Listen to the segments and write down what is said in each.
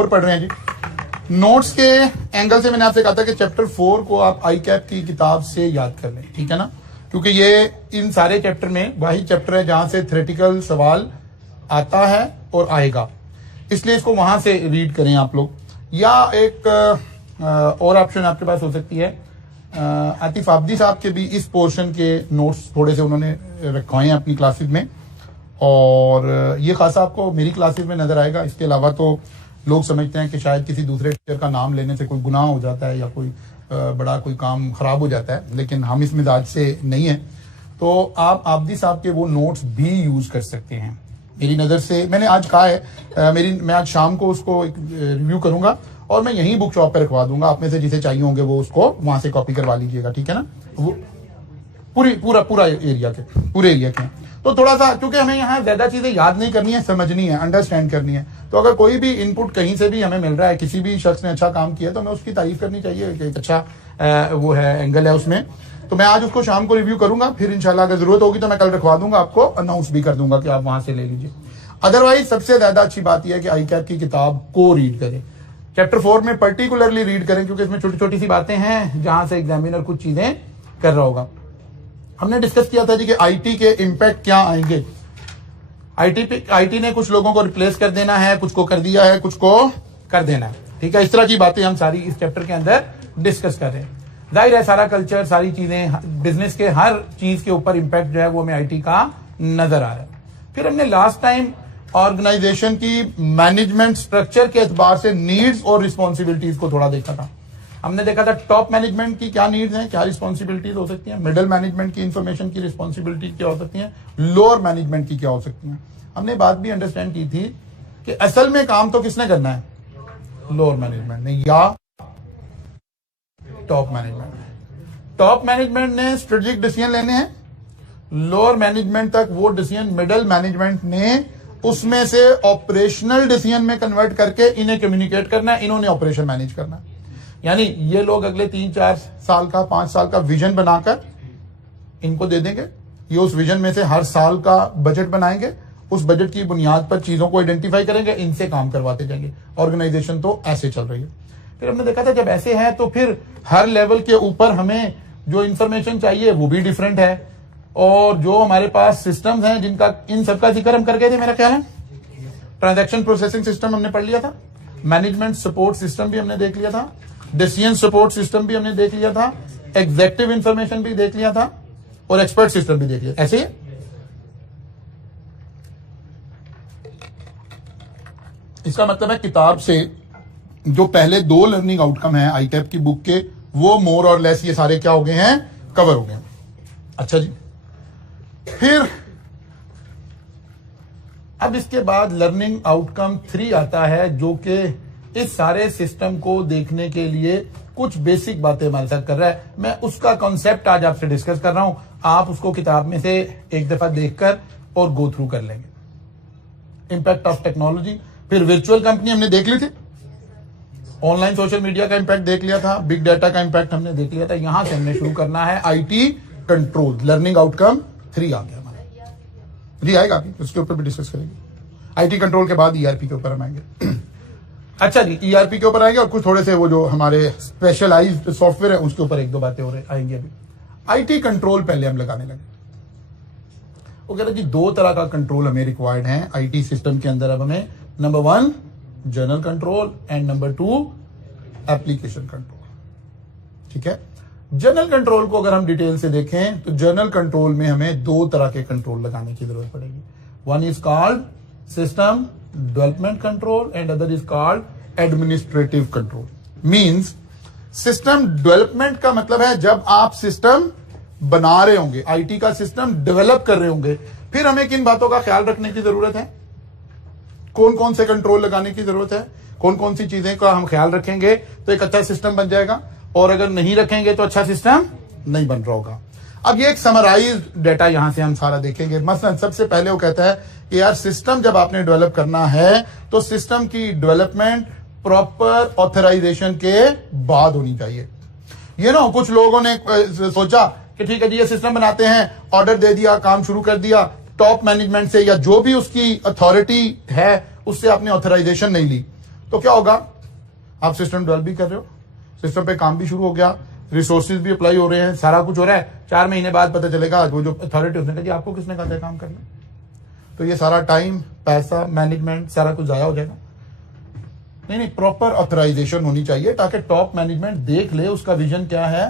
4 पढ़ रहे हैं जी। नोट्स के एंगल से मैंने आपसे कहा था कि चैप्टर 4 को आप आई कैप की किताब से याद कर लें, ठीक है ना, क्योंकि ये इन सारे चैप्टर में वही चैप्टर है जहां से थ्योरेटिकल सवाल आता है और आएगा, इसलिए इसको वहां से रीड करें आप लोग। या एक और ऑप्शन आपके पास हो सकती है, आतिफ आब्दी साहब के भी इस पोर्शन के नोट्स थोड़े से उन्होंने रखवाए हैं अपनी क्लासेस में, और ये खासा आपको मेरी क्लासेस में नजर आएगा। इसके अलावा तो लोग समझते हैं कि शायद किसी दूसरे टीचर का नाम लेने से कोई गुनाह हो जाता है या कोई बड़ा कोई काम खराब हो जाता है, लेकिन हम इस मिजाज से नहीं है। तो आप आब्दी साहब के वो नोट्स भी यूज कर सकते हैं। मेरी नजर से मैंने आज कहा है मैं आज शाम को उसको एक रिव्यू करूंगा और मैं यहीं बुक शॉप पे रखवा दूंगा। आप में से जिसे चाहिए होंगे वो उसको वहां से कॉपी करवा लीजिएगा, ठीक है ना। वो पूरा एरिया के तो थोड़ा सा, क्योंकि हमें यहाँ ज्यादा चीजें याद नहीं करनी है, समझनी है, अंडरस्टैंड करनी है। तो अगर कोई भी इनपुट कहीं से भी हमें मिल रहा है, किसी भी शख्स ने अच्छा काम किया तो हमें उसकी तारीफ करनी चाहिए कि एक अच्छा वो है एंगल है उसमें। तो मैं आज उसको शाम को रिव्यू करूंगा, फिर इंशाल्लाह अगर जरूरत होगी तो मैं कल रखवा दूंगा, आपको अनाउंस भी कर दूंगा कि आप वहां से ले लीजिए। अदरवाइज सबसे ज्यादा अच्छी बात यह है कि आई कैप की किताब को रीड करें। चैप्टर 4 में पर्टिकुलरली रीड करें, क्योंकि इसमें छोटी छोटी सी बातें हैं जहां से एग्जामिनर कुछ चीजें कर रहा होगा। हमने डिस्कस किया था जी कि आईटी के इम्पैक्ट क्या आएंगे। आईटी ने कुछ लोगों को रिप्लेस कर देना है, कुछ को कर दिया है, कुछ को कर देना है, ठीक है। इस तरह की बातें हम सारी इस चैप्टर के अंदर डिस्कस कर रहे हैं। जाहिर है सारा कल्चर, सारी चीजें, बिजनेस के हर चीज के ऊपर इम्पैक्ट जो है वो हमें आईटी का नजर आ रहा है। फिर हमने लास्ट टाइम ऑर्गेनाइजेशन की मैनेजमेंट स्ट्रक्चर के एतबार से नीड्स और रिस्पॉन्सिबिलिटीज को थोड़ा देखा था। हमने देखा था टॉप मैनेजमेंट की क्या नीड्स हैं, क्या रिस्पॉन्सिबिलिटीज हो सकती हैं, मिडिल मैनेजमेंट की इंफॉर्मेशन की रिस्पॉन्सिबिलिटी क्या हो सकती है, लोअर मैनेजमेंट की क्या हो सकती है। हमने बात भी अंडरस्टैंड की थी कि असल में काम तो किसने करना है, लोअर मैनेजमेंट ने या टॉप मैनेजमेंट ने। टॉप मैनेजमेंट ने स्ट्रेटेजिक डिसीजन लेने हैं, लोअर मैनेजमेंट तक वो डिसीजन मिडिल मैनेजमेंट ने उसमें से ऑपरेशनल डिसीजन में कन्वर्ट करके इन्हें कम्युनिकेट करना है, इन्होंने ऑपरेशन मैनेज करना है। यानी ये लोग अगले 3-4 साल का 5 साल का विजन बनाकर इनको दे देंगे, ये उस विजन में से हर साल का बजट बनाएंगे, उस बजट की बुनियाद पर चीजों को आइडेंटिफाई करेंगे, इनसे काम करवाते जाएंगे। ऑर्गेनाइजेशन तो ऐसे चल रही है। फिर हमने देखा था जब ऐसे है तो फिर हर लेवल के ऊपर हमें जो इंफॉर्मेशन चाहिए वो भी डिफरेंट है, और जो हमारे पास सिस्टम्स हैं जिनका इन सबका जिक्र हम कर गए थे मेरा ख्याल है। ट्रांजैक्शन प्रोसेसिंग सिस्टम हमने पढ़ लिया था, मैनेजमेंट सपोर्ट सिस्टम भी हमने देख लिया था, डिसीजन सपोर्ट सिस्टम भी हमने देख लिया था, एग्जेक्टिव इंफॉर्मेशन भी देख लिया था, और एक्सपर्ट सिस्टम भी देख लिया। ऐसे ही इसका मतलब है किताब से जो पहले 2 लर्निंग आउटकम है आई कैप की बुक के, वो मोर और लेस ये सारे क्या हो गए हैं, कवर हो गए हैं। अच्छा जी, फिर अब इसके बाद लर्निंग आउटकम 3 आता है, जो कि इस सारे सिस्टम को देखने के लिए कुछ बेसिक बातें हमारे साथ कर रहा है। मैं उसका कॉन्सेप्ट आज आपसे डिस्कस कर रहा हूं, आप उसको किताब में से एक दफा देखकर और गो थ्रू कर लेंगे। इंपैक्ट ऑफ टेक्नोलॉजी, फिर वर्चुअल कंपनी हमने देख ली थी, ऑनलाइन सोशल मीडिया का इंपैक्ट देख लिया था, बिग डाटा का इंपैक्ट हमने देख लिया था। यहां से हमने शुरू करना है आईटी कंट्रोल। लर्निंग आउटकम 3 आ गया हमारा जी, आएगा अभी उसके ऊपर भी डिस्कस करेंगे। आईटी कंट्रोल के बाद ईआरपी के ऊपर हम आएंगे। अच्छा जी, ईआरपी के ऊपर आएंगे और कुछ थोड़े से वो जो हमारे स्पेशलाइज्ड सॉफ्टवेयर है उसके ऊपर 1-2 बातें हो रही आएंगी। अभी आईटी कंट्रोल पहले हम लगाने लगे। वो कह रहे जी 2 तरह का कंट्रोल हमें रिक्वायर्ड है आईटी सिस्टम के अंदर। अब हमें number 1 general control and number 2 application control, ठीक है। जनरल कंट्रोल को अगर हम डिटेल से देखें तो जनरल कंट्रोल में हमें 2 तरह के कंट्रोल लगाने की जरूरत पड़ेगी। One is called system development control and other is called administrative control. Means system development का मतलब है जब आप सिस्टम बना रहे होंगे, आईटी का सिस्टम डेवलप कर रहे होंगे, फिर हमें किन बातों का ख्याल रखने की जरूरत है, कौन कौन से कंट्रोल लगाने की जरूरत है, कौन कौन सी चीजें का हम ख्याल रखेंगे तो एक अच्छा सिस्टम बन जाएगा, और अगर नहीं रखेंगे तो अच्छा सिस्टम नहीं बन रहा होगा। अब ये एक समराइज्ड डेटा यहां से हम सारा देखेंगे। मसलन सबसे पहले वो कहता है कि यार सिस्टम जब आपने डेवलप करना है तो सिस्टम की डेवलपमेंट प्रॉपर ऑथराइजेशन के बाद होनी चाहिए। ये ना कुछ लोगों ने सोचा कि ठीक है जी ये सिस्टम बनाते हैं, ऑर्डर दे दिया, काम शुरू कर दिया, टॉप मैनेजमेंट से या जो भी उसकी अथॉरिटी है उससे आपने ऑथराइजेशन नहीं ली, तो क्या होगा, आप सिस्टम डेवलप भी कर रहे हो, सिस्टम पे काम भी शुरू हो गया, रिसोर्सेज भी अप्लाई हो रहे हैं, सारा कुछ हो रहा है। 4 महीने बाद पता चलेगा वो जो अथॉरिटी उसने कहा जी आपको किसने कहा था काम करना, तो ये सारा टाइम, पैसा, मैनेजमेंट सारा कुछ जाया हो जाएगा। नहीं, प्रॉपर ऑथराइजेशन होनी चाहिए ताकि टॉप मैनेजमेंट देख ले उसका विजन क्या है,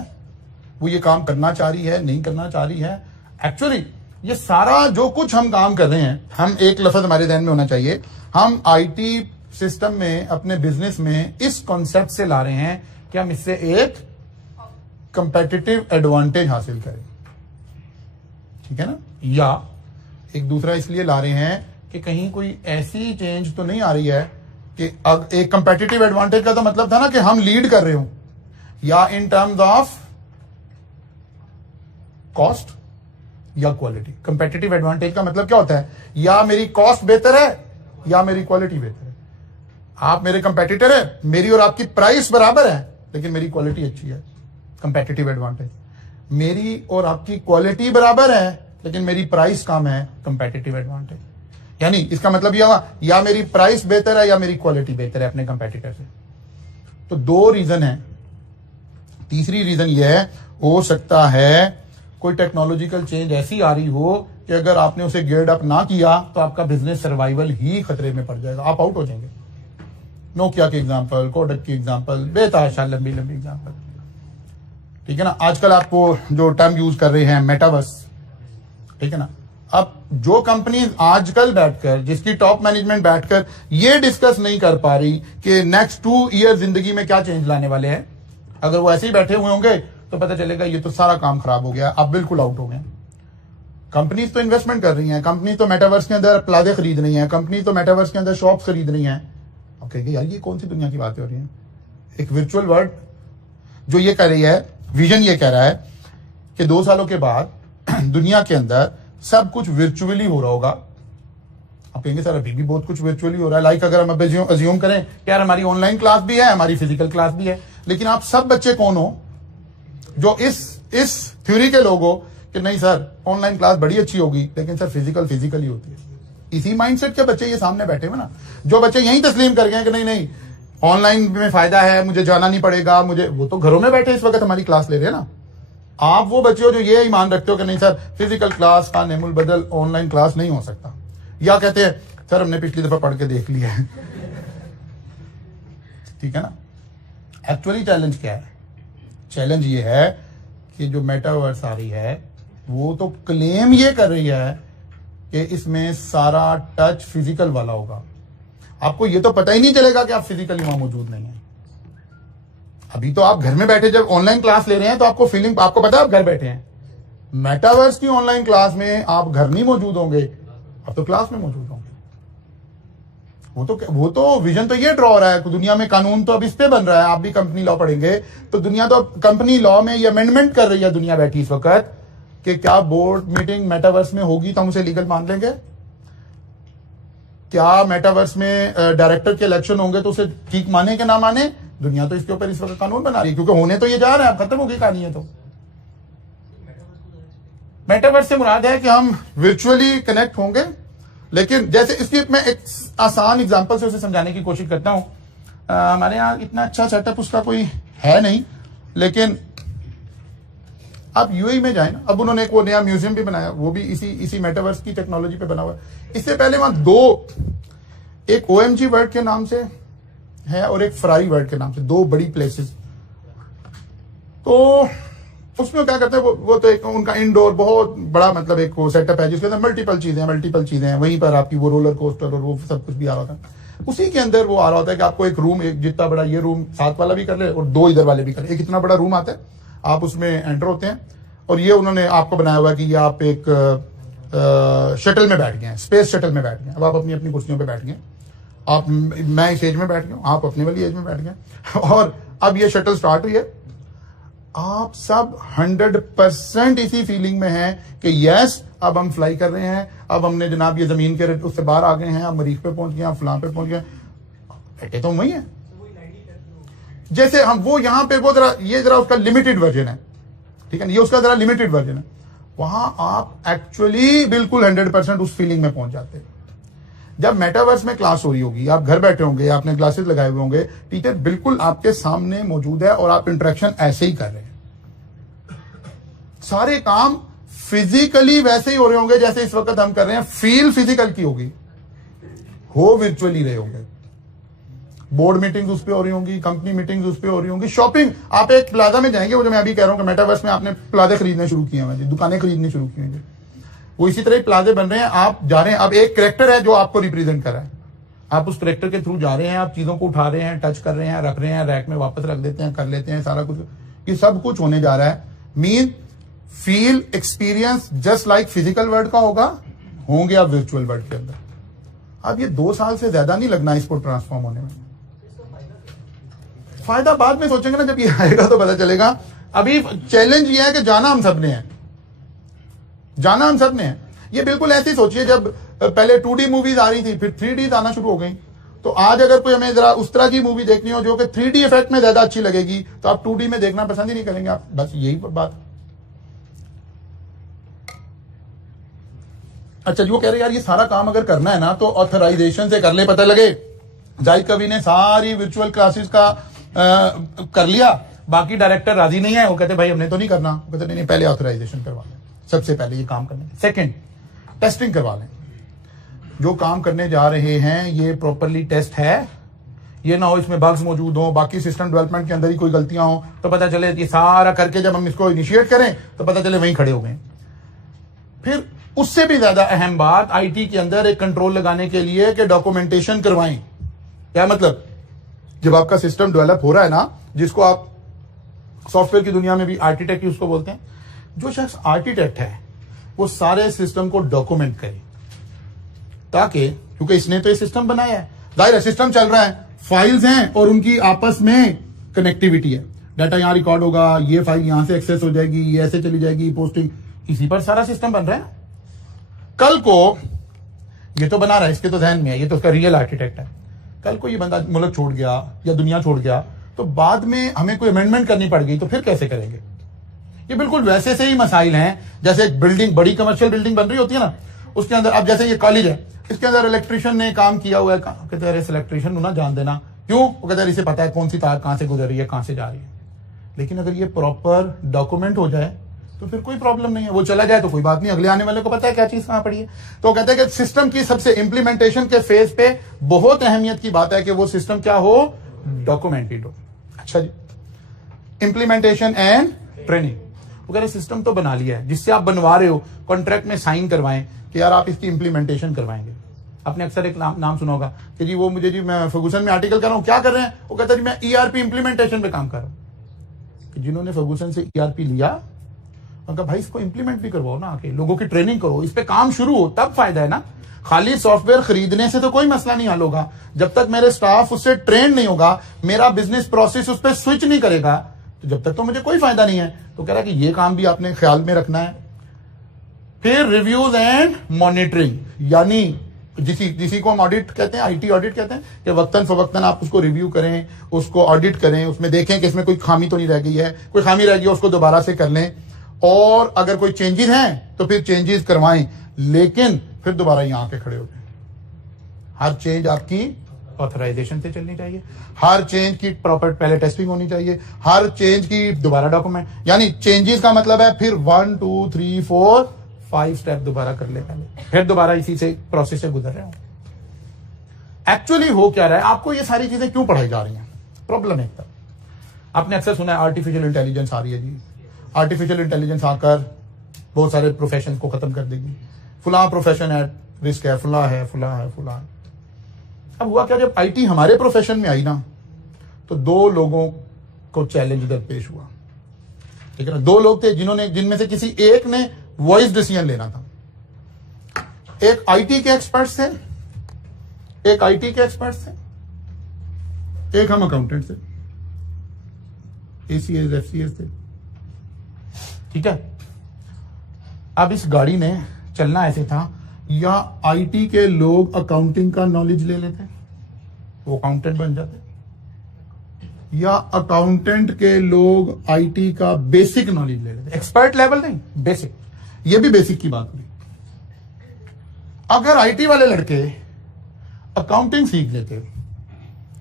वो ये काम करना चाह रही है, नहीं करना चाह रही है। एक्चुअली ये सारा जो कुछ हम काम कर रहे हैं, हम एक लफ्ज हमारे ध्यान में होना चाहिए, हम आईटी सिस्टम में अपने बिजनेस में इस कॉन्सेप्ट से ला रहे हैं कि हम इससे एक कंपेटिटिव एडवांटेज हासिल करें, ठीक है ना, या एक दूसरा इसलिए ला रहे हैं कि कहीं कोई ऐसी चेंज तो नहीं आ रही है कि एक कंपेटिटिव एडवांटेज का तो मतलब था ना कि हम लीड कर रहे हो, या इन टर्म्स ऑफ कॉस्ट या क्वालिटी। कंपेटिटिव एडवांटेज का मतलब क्या होता है, या मेरी कॉस्ट बेहतर है या मेरी क्वालिटी बेहतर है। आप मेरे कंपेटिटर है, मेरी और आपकी प्राइस बराबर है लेकिन मेरी क्वालिटी अच्छी है, कंपेटिटिव एडवांटेज। मेरी और आपकी क्वालिटी बराबर है लेकिन मेरी प्राइस कम है, कंपेटिटिव एडवांटेज। यानी इसका मतलब यह हुआ या मेरी प्राइस बेहतर है या मेरी क्वालिटी बेहतर है अपने कंपेटिटर से। तो 2 रीजन है। तीसरी रीजन यह हो सकता है कोई टेक्नोलॉजिकल चेंज ऐसी आ रही हो कि अगर आपने उसे गियर्ड अप ना किया तो आपका बिजनेस सर्वाइवल ही खतरे में पड़ जाएगा, आप आउट हो जाएंगे। नोकिया की एग्जांपल, कोडक की एग्जांपल, बेताशा लंबी लंबी एग्जांपल, ठीक है ना। आजकल आपको जो टर्म यूज कर रहे हैं मेटावर्स, ठीक है ना। अब जो कंपनी आजकल बैठकर, जिसकी टॉप मैनेजमेंट बैठकर ये डिस्कस नहीं कर पा रही कि नेक्स्ट 2 ईयर जिंदगी में क्या चेंज लाने वाले हैं, अगर वो ऐसे ही बैठे हुए होंगे तो पता चलेगा ये तो सारा काम खराब हो गया, आप बिल्कुल आउट हो गए। कंपनीज तो इन्वेस्टमेंट कर रही हैं, कंपनी तो मेटावर्स के अंदर प्लाजे खरीद रही हैं, कंपनी तो मेटावर्स के अंदर शॉप्स खरीद रही हैं। आप कहेंगे यार ये कौन सी दुनिया की बातें हो रही हैं। एक वर्चुअल वर्ल्ड जो ये कह रही है, विजन ये कह रहा है कि 2 सालों के बाद दुनिया के अंदर सब कुछ वर्चुअली हो रहा होगा। आप कहेंगे सर अभी भी बहुत कुछ वर्चुअली हो रहा है। लाइक अगर हम अज्यूम करें कि यार हमारी ऑनलाइन क्लास भी है, हमारी फिजिकल क्लास भी है, लेकिन आप सब बच्चे कौन हो जो इस थ्योरी के लोग हो कि नहीं सर ऑनलाइन क्लास बड़ी अच्छी होगी लेकिन सर फिजिकल ही होती है। इसी माइंडसेट के बच्चे ये सामने बैठे हुए ना, जो बच्चे यही तस्लीम कर गए कि नहीं ऑनलाइन में फायदा है, मुझे जाना नहीं पड़ेगा, मुझे, वो तो घरों में बैठे इस वक्त हमारी क्लास ले रहे हैं ना। आप वो बच्चे हो जो ये ईमान रखते हो कि नहीं सर फिजिकल क्लास का नेमुल बदल ऑनलाइन क्लास नहीं हो सकता, या कहते हैं सर हमने पिछली दफा पढ़ के देख लिया है। ठीक है ना। एक्चुअली चैलेंज क्या है? चैलेंज ये है कि जो मेटावर्स आ रही है वो तो क्लेम ये कर रही है कि इसमें सारा टच फिजिकल वाला होगा। आपको ये तो पता ही नहीं चलेगा कि आप फिजिकली वहां मौजूद नहीं है। अभी तो आप घर में बैठे जब ऑनलाइन क्लास ले रहे हैं तो आपको फीलिंग, आपको पता है आप घर बैठे हैं। मेटावर्स की ऑनलाइन क्लास में आप घर नहीं मौजूद होंगे, आप तो क्लास में मौजूद होंगे। वो तो विजन तो ये ड्रॉ हो रहा है। दुनिया में कानून तो अब इस पे बन रहा है, आप भी कंपनी लॉ पढ़ेंगे तो दुनिया तो कंपनी लॉ में ये अमेंडमेंट कर रही है दुनिया बैठी इस वक्त कि क्या बोर्ड मीटिंग मेटावर्स में होगी तो हम उसे लीगल मान लेंगे। क्या मेटावर्स में डायरेक्टर के इलेक्शन होंगे तो उसे ठीक माने कि ना माने। दुनिया तो इसके ऊपर इस वक्त कानून बना रही है क्योंकि होने तो ये जा रहा है, अब खत्म हो गई कहानी है। तो मेटावर्स से मुराद है कि हम वर्चुअली कनेक्ट होंगे, लेकिन जैसे इसकी मैं एक आसान एग्जांपल से उसे समझाने की कोशिश करता हूं। हमारे यहाँ इतना अच्छा सेटअप उसका कोई है नहीं, लेकिन आप यूएई में जाए ना, अब उन्होंने एक वो नया म्यूजियम भी बनाया, वो भी इसी मेटावर्स की टेक्नोलॉजी पे बना हुआ है। इससे पहले वहां 2, एक OMG वर्ल्ड के नाम से है और एक फ्राई वर्ल्ड के नाम से, 2 बड़ी प्लेसेस। तो उसमें क्या करते हैं वो तो एक उनका इंडोर बहुत बड़ा मतलब एक वो सेटअप है जिसके अंदर मल्टीपल चीजें हैं। वहीं पर आपकी वो रोलर कोस्टर और वो सब कुछ भी आ रहा होता है। उसी के अंदर वो आ रहा होता है कि आपको एक रूम, एक जितना बड़ा ये रूम साथ वाला भी कर ले और 2 इधर वाले भी कर ले। एक इतना बड़ा रूम आता है, आप उसमें एंटर होते हैं और ये उन्होंने आपको बनाया हुआ है कि ये आप एक शटल में बैठ गए हैं, स्पेस शटल में बैठ गए। अब आप अपनी अपनी कुर्सियों पे बैठ गए, आप, मैं इस एज में बैठ गया, आप अपनी वाली एज में बैठ गए और अब ये शटल स्टार्ट हुई है। आप सब 100% इसी फीलिंग में हैं कि यस अब हम फ्लाई कर रहे हैं, अब हमने जनाब ये जमीन के उससे बाहर आ गए हैं, अब मरीख पे पहुंच गए, अब फलां पे पहुंच गए। बैठे तो वही है जैसे हम वो यहाँ पे वो जरा उसका लिमिटेड वर्जन है, ठीक है ना, ये उसका जरा लिमिटेड वर्जन है। वहां आप एक्चुअली बिल्कुल 100% उस फीलिंग में पहुंच जाते हैं। जब मेटावर्स में क्लास हो रही होगी, आप घर बैठे होंगे, आपने ग्लासेस लगाए हुए होंगे, टीचर बिल्कुल आपके सामने मौजूद है और आप इंटरेक्शन ऐसे ही कर रहे हैं। सारे काम फिजिकली वैसे ही हो रहे होंगे जैसे इस वक्त हम कर रहे हैं, फील फिजिकल की होगी, हो वर्चुअली रहे होंगे। बोर्ड मीटिंग्स उस पे हो रही होंगी, कंपनी मीटिंग्स उस पे हो रही होंगी, शॉपिंग, आप एक प्लाजा में जाएंगे, वो जो मैं अभी कह रहा हूं कि मेटावर्स में आपने प्लाजा खरीदने शुरू किए हैं, दुकानें खरीदनी शुरू की हैं, वो इसी तरह प्लाजे बन रहे हैं। आप जा रहे हैं, अब एक कैरेक्टर है जो आपको रिप्रेजेंट कर रहा है, आप उस कैरेक्टर के थ्रू जा रहे हैं, आप चीजों को उठा रहे हैं, टच कर रहे हैं, रख रहे हैं, रैक में वापस रख देते हैं, कर लेते हैं, सारा कुछ, ये सब कुछ होने जा रहा है। Mean feel experience just like physical world का होंगे आप वर्चुअल वर्ल्ड के अंदर। अब ये 2 साल से ज्यादा नहीं लगना इसको ट्रांसफॉर्म होने में। फायदा बाद में सोचेंगे ना, जब ये आएगा तो पता चलेगा। अभी चैलेंज ये है कि जाना हम सब ने है, जाना हम सब ने है। ये बिल्कुल ऐसे ही सोचिए, जब पहले 2D मूवीज आ रही थी, फिर 3D आना शुरू हो गई, तो आज अगर कोई हमें जरा उस तरह की मूवी देखनी हो जो कि 3D इफेक्ट में ज्यादा अच्छी लगेगी, तो आप 2D में देखना पसंद ही नहीं करेंगे आप। बस यही बात। अच्छा जी, वो कह रहे यार ये सारा काम अगर करना है ना तो ऑथराइजेशन से कर ले, पता लगे जाहिद कवि ने सारी वर्चुअल क्लासेस का कर लिया, बाकी डायरेक्टर राजी नहीं है, वो कहते भाई हमने तो नहीं करना, वो कहते नहीं पहले ऑथराइजेशन करवा लें, सबसे पहले ये काम करने, सेकंड टेस्टिंग करवा लें, जो काम करने जा रहे हैं ये प्रॉपरली टेस्ट है, ये ना हो इसमें बग्स मौजूद हो, बाकी सिस्टम डेवलपमेंट के अंदर ही कोई गलतियां हो, तो पता चले ये सारा करके जब हम इसको इनिशिएट करें तो पता चले वहीं खड़े हो गए। फिर उससे भी ज्यादा अहम बात, आईटी के अंदर एक कंट्रोल लगाने के लिए कि डॉक्यूमेंटेशन करवाएं। क्या मतलब, जब आपका सिस्टम डेवलप हो रहा है ना, जिसको आप सॉफ्टवेयर की दुनिया में भी आर्किटेक्ट उसको बोलते हैं, जो शख्स आर्किटेक्ट है वो सारे सिस्टम को डॉक्यूमेंट करे, ताकि, क्योंकि इसने तो ये सिस्टम बनाया है, जाहिर है सिस्टम चल रहा है, फाइल्स हैं और उनकी आपस में कनेक्टिविटी है, डाटा यहां रिकॉर्ड होगा, ये फाइल यहां से एक्सेस हो जाएगी, ये ऐसे चली जाएगी, पोस्टिंग, इसी पर सारा सिस्टम बन रहा है। कल को ये तो बना रहा है, इसके तो ध्यान में है, ये तो उसका रियल आर्किटेक्ट है, कल को ये बंदा मुल्क छोड़ गया या दुनिया छोड़ गया तो बाद में हमें कोई अमेंडमेंट करनी पड़ गई तो फिर कैसे करेंगे। ये बिल्कुल वैसे से ही मसाइल हैं, जैसे एक बिल्डिंग, बड़ी कमर्शियल बिल्डिंग बन रही होती है ना, उसके अंदर अब जैसे ये कॉलेज है, इसके अंदर इलेक्ट्रिशियन ने काम किया हुआ है, कहते हैं इस इलेक्ट्रिशियन को ना जान देना, क्यों, वो कहते हैं इसे पता है कौन सी तार कहां से गुजर रही है, कहां से जा रही है। लेकिन अगर ये प्रॉपर डॉक्यूमेंट हो जाए तो फिर कोई प्रॉब्लम नहीं है, वो चला जाए तो कोई बात नहीं, अगले आने वाले को पता है क्या चीज कहां पड़ी है। तो कहते हैं कि सिस्टम की सबसे इंप्लीमेंटेशन के फेज पे बहुत अहमियत की बात है कि वो सिस्टम क्या हो, डॉक्यूमेंटेड हो। अच्छा जी, इंप्लीमेंटेशन एंड ट्रेनिंग, वो कह रहे सिस्टम तो बना लिया है, जिससे आप बनवा रहे हो कॉन्ट्रैक्ट में साइन करवाएं कि यार आप इसकी इंप्लीमेंटेशन करवाएंगे। आपने अक्सर एक नाम सुना होगा कि जी वो मुझे, जी मैं फर्गूसन में आर्टिकल कर रहा हूं, क्या कर रहे हैं, वो कहता है जी मैं ईआरपी इंप्लीमेंटेशन पे काम कर रहा हूं। जिन्होंने फर्गूसन से ईआरपी लिया, उनका भाई इसको इंप्लीमेंट भी करवाओ ना, आके लोगों की ट्रेनिंग करो, इस पे काम शुरू हो, तब फायदा है ना। खाली सॉफ्टवेयर खरीदने से तो कोई मसला नहीं हल होगा, जब तक मेरे स्टाफ उससे ट्रेन नहीं होगा, मेरा बिजनेस प्रोसेस उस पर स्विच नहीं करेगा, तो जब तक तो मुझे कोई फायदा नहीं है। तो कह रहा है कि ये काम भी आपने ख्याल में रखना है। फिर रिव्यूज एंड मॉनिटरिंग, यानी जिसी को हम ऑडिट कहते हैं, आईटी ऑडिट कहते हैं, कि वक्तन फवक्तन आप उसको रिव्यू करें, उसको ऑडिट करें, उसमें देखें कि इसमें कोई खामी तो नहीं रह गई है, कोई खामी रह गई है उसको दोबारा से कर लें, और अगर कोई चेंजेस हैं तो फिर चेंजेस करवाएं, लेकिन फिर दोबारा यहां आके खड़े हो जाए। हर चेंज आपकी ऑथराइजेशन से चलनी चाहिए, हर चेंज की प्रॉपर पहले टेस्टिंग होनी चाहिए, हर चेंज की दोबारा डॉक्यूमेंट, यानी चेंजेस का मतलब है फिर 1 2 3 4 5 स्टेप दोबारा कर ले पहले, फिर दोबारा इसी से प्रोसेस से गुजर रहे हो। एक्चुअली हो क्या रहा है, आपको ये सारी चीजें क्यों पढ़ाई जा रही हैं, प्रॉब्लम है। आपने अक्सर सुना है आर्टिफिशियल इंटेलिजेंस आ रही है जी, आर्टिफिशियल इंटेलिजेंस आकर बहुत सारे प्रोफेशन को खत्म कर देगी, फुला प्रोफेशन है रिस्क है, फुला है, फुला है, फुला है। अब हुआ क्या, जब आईटी हमारे प्रोफेशन में आई ना, तो 2 लोगों को चैलेंज दरपेश हुआ, ठीक है ना। 2 लोग थे जिनमें से किसी एक ने वॉइस डिसीजन लेना था। एक आईटी के एक्सपर्ट्स थे, एक आईटी के एक्सपर्ट्स थे, एक हम अकाउंटेंट थे, एसीएस एफसीएस थे, ठीक है। अब इस गाड़ी ने चलना ऐसे था, या आईटी के लोग अकाउंटिंग का नॉलेज ले लेते, वो अकाउंटेंट बन जाते, या अकाउंटेंट के लोग आईटी का बेसिक नॉलेज ले लेते, एक्सपर्ट लेवल नहीं, बेसिक। ये भी बेसिक की बात हुई। अगर आईटी वाले लड़के अकाउंटिंग सीख लेते